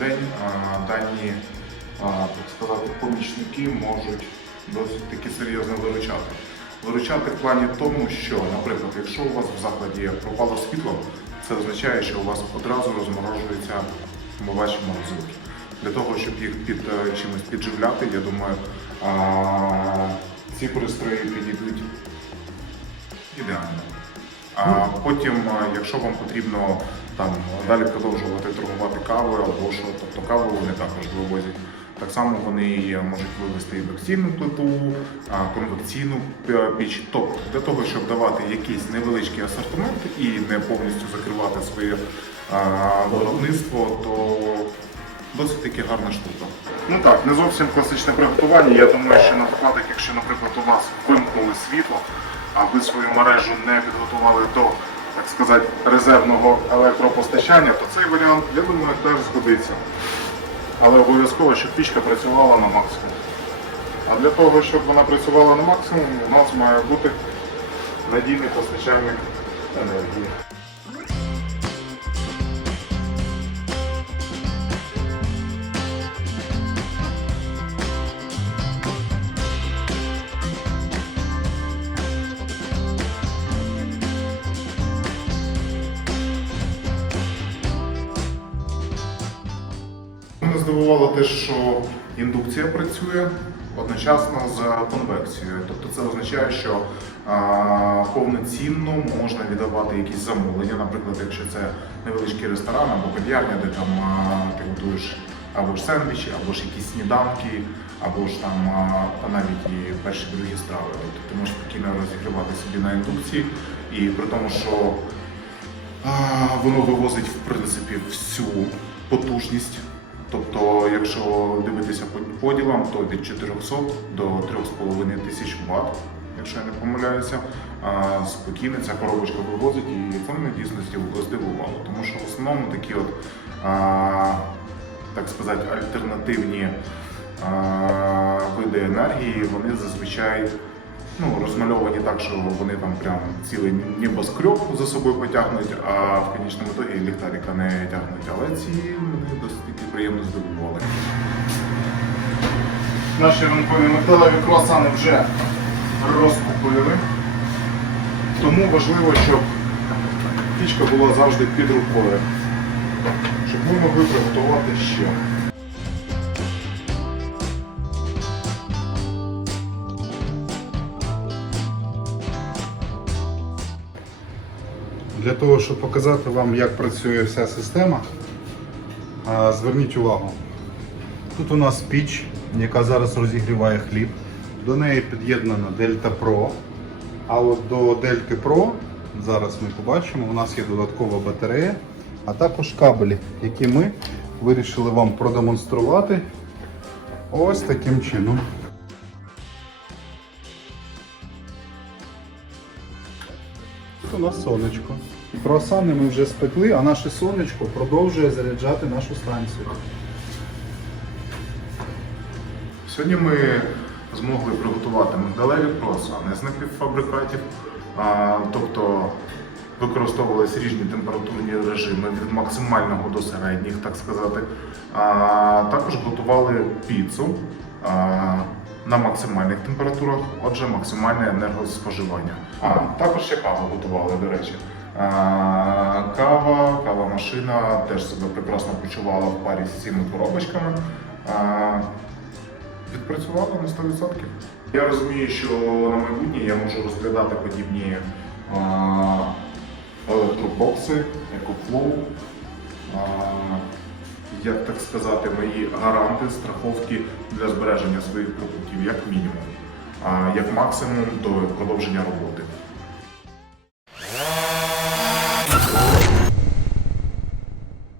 день дані так сказати, помічники можуть досить таки серйозно виручати. Виручати в плані тому, що, наприклад, якщо у вас в закладі пропало світло, це означає, що у вас одразу розморожуються ваші морозилки. Для того, щоб їх під е, чимось підживляти, я думаю, ці пристрої підійдуть ідеально. А потім, е, якщо вам потрібно там далі продовжувати торгувати кавою або що, тобто каву вони також вивозять. Так само вони можуть вивезти індукційну плиту, конвекційну п- піч. Тобто для того, щоб давати якийсь невеличкий асортимент і не повністю закривати своє виробництво, то досить таки гарна штука. Ну так, не зовсім класичне приготування. Я думаю, що на випадок, якщо, наприклад, у вас вимкнули світло, а ви свою мережу не підготували до, так сказати, резервного електропостачання, то цей варіант, я думаю, теж згодиться. Але обов'язково, щоб пічка працювала на максимум. А для того, щоб вона працювала на максимум, у нас має бути надійний постачальник енергії. Мене здивувало те, що індукція працює одночасно з конвекцією. Тобто це означає, що а, повноцінно можна віддавати якісь замовлення. Наприклад, якщо це невеличкий ресторан або кав'ярня, де там а, ти готуєш або ж сендвічі, або ж якісь сніданки, або ж там а, навіть і перші другі страви. Тобто ти можеш спокійно розігрівати собі на індукції, і при тому, що а, Воно вивозить в принципі всю потужність. Тобто, якщо дивитися по поділам, то від 400 до 3,5 тисяч Вт, якщо я не помиляюся, спокійно ця коробочка вивозить і це мене дійсно здив- здивувало. Тому що в основному такі от, так сказати, альтернативні види енергії, вони зазвичай ну, розмальовані так, що вони там прям цілий небоскреб за собою потягнуть, а в конечному ітогі ліхтарика не тягнуть. Але ці мене досить приємно здивували. Наші ранкові металеві круасани вже розкупили. Тому важливо, щоб пічка була завжди під рукою, щоб ми могли приготувати ще. Для того, щоб показати вам, як працює вся система, зверніть увагу. Тут у нас піч, яка зараз розігріває хліб. До неї під'єднана Delta Pro. А от до Delta Pro, зараз ми побачимо, у нас є додаткова батарея, а також кабелі, які ми вирішили вам продемонструвати ось таким чином. У нас сонечко. Круасани ми вже спекли, а наше сонечко продовжує заряджати нашу станцію. Сьогодні ми змогли приготувати мигдалеві круасани з напівфабрикатів, а, тобто використовувалися різні температурні режими від максимального до середніх, так сказати. А, також готували піцу а, на максимальних температурах, отже, максимальне енергоспоживання. А, також ще каву готували, до речі. Кава, кава машина теж себе прекрасно почувала в парі з цими коробочками. Відпрацювала на 100%. Я розумію, що на майбутнє я можу розглядати подібні електробокси, екофлоу, як так сказати, мої гаранти страховки для збереження своїх продуктів, як мінімум, а як максимум до продовження роботи.